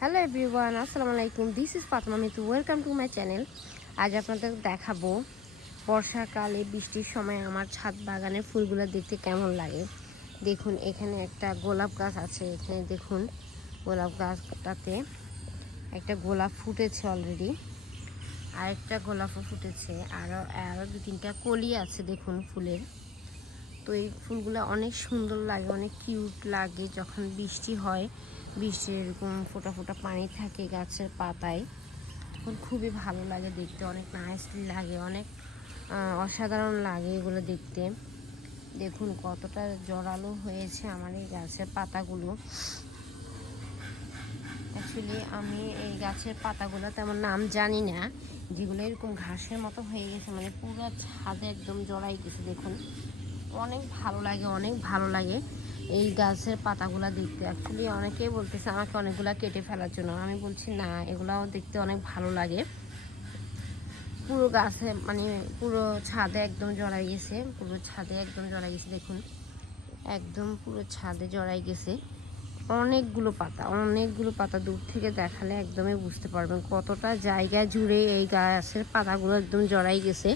Hello everyone, আসসালামু আলাইকুম। This is Fatema Mitu. Welcome to my channel. আজ আপনাদের দেখাবো বর্ষাকালে বৃষ্টির সময় আমার ছাদ বাগানের ফুলগুলো দেখতে কেমন লাগে। দেখুন, এখানে একটা গোলাপ গাছ আছে। এখানে দেখুন, গোলাপ গাছটাতে একটা গোলাপ ফুটেছে অলরেডি, আরেকটা গোলাপও ফুটেছে, আরও আরও দু তিনটা কলি আছে দেখুন ফুলের। তো এই ফুলগুলো অনেক সুন্দর লাগে, অনেক কিউট লাগে যখন বৃষ্টি হয়। বৃষ্টির এরকম ফোঁটা ফোঁটা পানি থাকে গাছের পাতায়, তখন খুবই ভালো লাগে দেখতে, অনেক নাইসলি লাগে, অনেক অসাধারণ লাগে এগুলো দেখতে। দেখুন কতটা জোরালো হয়েছে আমার এই গাছের পাতাগুলো। অ্যাকচুয়ালি আমি এই গাছের পাতাগুলো তেমন নাম জানি না, যেগুলো এরকম ঘাসের মতো হয়ে গেছে, মানে পুরো ছাদে একদম জড়াই গেছে। দেখুন অনেক ভালো লাগে, অনেক ভালো লাগে এই গাছের পাতাগুলো দেখতে। অ্যাকচুয়ালি অনেকেই বলতেছে আমাকে অনেকগুলো কেটে ফেলার জন্য, আমি বলছি না, এগুলাও দেখতে অনেক ভালো লাগে। পুরো গাছে মানে পুরো ছাদে একদম জড়াই গেছে, পুরো ছাদে একদম জড়াই গেছে। দেখুন একদম পুরো ছাদে জড়াই গেছে অনেকগুলো পাতা দূর থেকে দেখালে একদমই বুঝতে পারবেন কতটা জায়গা জুড়ে এই গাছের পাতাগুলো একদম জড়াই গেছে।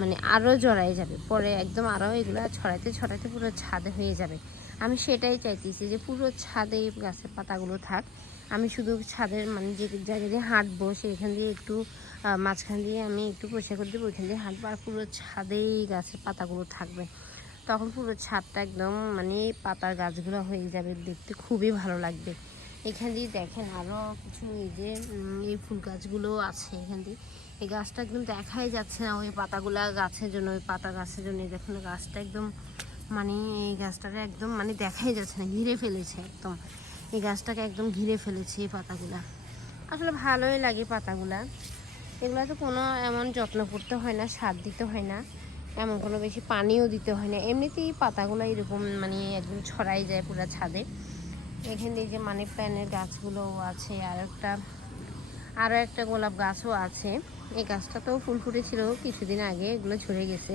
মানে আরও জড়াই যাবে পরে, একদম আরও এগুলো ছড়াইতে ছড়াইতে পুরো ছাদে হয়ে যাবে। আমি সেটাই চাইতেছি যে পুরো ছাদে এই গাছের পাতাগুলো থাক। আমি শুধু ছাদের মানে যে জায়গা দিয়ে হাঁটবো সেখান দিয়ে একটু মাঝখান দিয়ে আমি একটু পরিষ্কার করে দেবো, ওইখান দিয়ে হাঁটবো, আর পুরো ছাদেই গাছের পাতাগুলো থাকবে। তখন পুরো ছাদটা একদম মানে পাতার গাছগুলো হয়ে যাবে, দেখতে খুবই ভালো লাগবে। এখান দিয়ে দেখেন আরও কিছু এই যে এই ফুল গাছগুলো আছে এখান দিয়ে। এই গাছটা একদম দেখাই যাচ্ছে না ওই পাতাগুলা গাছের জন্য, ওই পাতা গাছের জন্য। দেখুন গাছটা একদম মানে এই গাছটাকে একদম মানে দেখাই যাচ্ছে না, ঘিরে ফেলেছে একদম। এই গাছটাকে একদম ঘিরে ফেলেছে এই পাতাগুলা। আসলে ভালোই লাগে পাতাগুলা। এগুলো তো কোনো এমন যত্ন করতে হয় না, সার দিতে হয় না, এমন কোনো বেশি পানিও দিতে হয় না, এমনিতেই পাতাগুলো এরকম মানে একদম ছড়াই যায় পুরো ছাদে। এখান দিয়ে যে মানি প্ল্যান্টের গাছগুলোও আছে, আরও একটা গোলাপ গাছও আছে। এই গাছটাতেও ফুল ফুটেছিল কিছুদিন আগে, এগুলো ঝরে গেছে,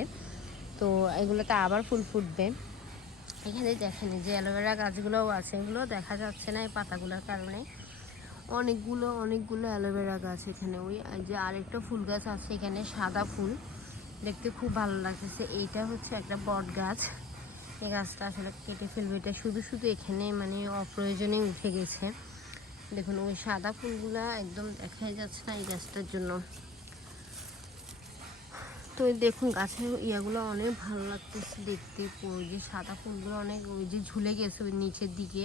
তো এগুলোতে আবার ফুল ফুটবে। এখানে দেখেন যে অ্যালোভেরা গাছগুলোও আছে, এগুলো দেখা যাচ্ছে না এই পাতাগুলোর কারণে। অনেকগুলো অ্যালোভেরা গাছ এখানে। ওই যে আরেকটা ফুল গাছ আছে এখানে, সাদা ফুল, দেখতে খুব ভালো লাগতেছে। এইটা হচ্ছে একটা বট গাছ। এই গাছটা আসলে কেটে ফেলবে, এটা শুধু শুধু এখানে মানে অপ্রয়োজনে উঠে গেছে। দেখুন ওই সাদা ফুলগুলা একদম দেখাই যাচ্ছে না এই গাছটার জন্য। তো দেখুন গাছের ইয়াগুলো অনেক ভালো লাগতেছে দেখতে। ওই যে সাদা ফুলগুলো অনেক ওই যে ঝুলে গেছে ওই নিচের দিকে,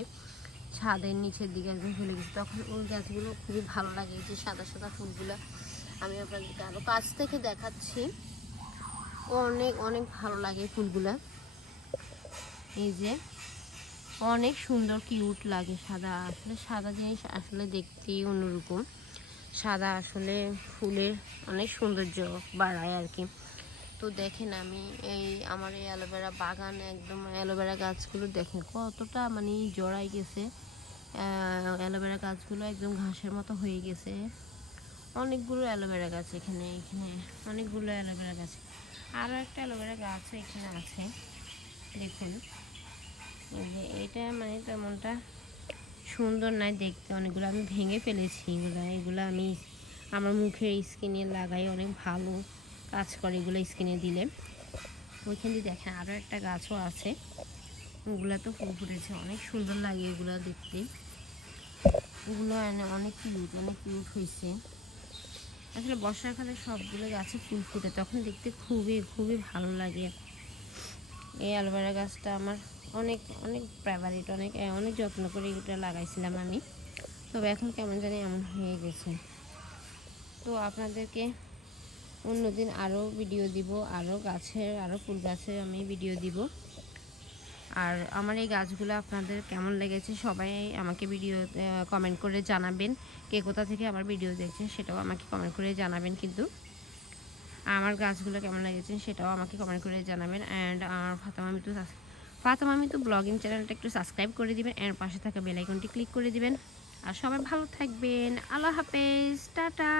ছাদের নিচের দিকে একদম ঝুলে গেছে, তখন ওই গাছগুলো খুবই ভালো লাগে। যে সাদা সাদা ফুলগুলো আমি আপনাদেরকে আরও কাছ থেকে দেখাচ্ছি, অনেক অনেক ভালো লাগে ফুলগুলা। এই যে অনেক সুন্দর কিউট লাগে সাদা, আসলে সাদা জিনিস আসলে দেখতেই অন্যরকম। সাদা আসলে ফুলের অনেক সৌন্দর্য বাড়ায় আর কি। তো দেখেন আমি এই আমার এই অ্যালোভেরা বাগানে একদম অ্যালোভেরা গাছগুলো দেখেন কতটা মানে জড়াই গেছে। অ্যালোভেরা গাছগুলো একদম ঘাসের মতো হয়ে গেছে। অনেকগুলো অ্যালোভেরা গাছ এখানে, অনেকগুলো অ্যালোভেরা গাছ। আরও একটা অ্যালোভেরা গাছও এখানে আছে দেখুন। যে এটা মানে তেমনটা সুন্দর নয় দেখতে, অনেকগুলো আমি ভেঙে ফেলেছি। এগুলো আমি আমার মুখের স্কিনে লাগাই, অনেক ভালো কাজ করে এগুলো স্কিনে দিলে। ওইখান দিয়ে দেখেন আরও একটা গাছও আছে, ওগুলো তো ফুল ফুটেছে, অনেক সুন্দর লাগে এগুলো দেখতে। ওগুলো অনেক কিউট হয়েছে। আসলে বর্ষাকালে সবগুলো গাছে ফুল ফুটে, তখন দেখতে খুবই ভালো লাগে। এই অ্যালোভেরা গাছটা আমার অনেক অনেক ফেভারিট, অনেক যত্ন করে এটা লাগাইছিলাম আমি, তবে এখন কেমন জানি এমন হয়ে গেছে। তো আপনাদেরকে অন্যদিন আরও ভিডিও দিব, আরও ফুল গাছের আমি ভিডিও দিব। আর আমার এই গাছগুলো আপনাদের কেমন লেগেছে সবাই আমাকে ভিডিওতে কমেন্ট করে জানাবেন। কে কোথা থেকে আমার ভিডিও দেখছেন সেটাও আমাকে কমেন্ট করে জানাবেন। কিন্তু আমার গাছগুলো কেমন লেগেছে সেটাও আমাকে কমেন্ট করে জানাবেন। অ্যান্ড আমার ফাতেমা মিতু ব্লগিং চ্যানেলটা একটু সাবস্ক্রাইব করে দিবেন, এর পাশে থাকা বেল আইকনটি ক্লিক করে দিবেন। আর সবাই ভালো থাকবেন। আল্লাহ হাফেজ, টাটা।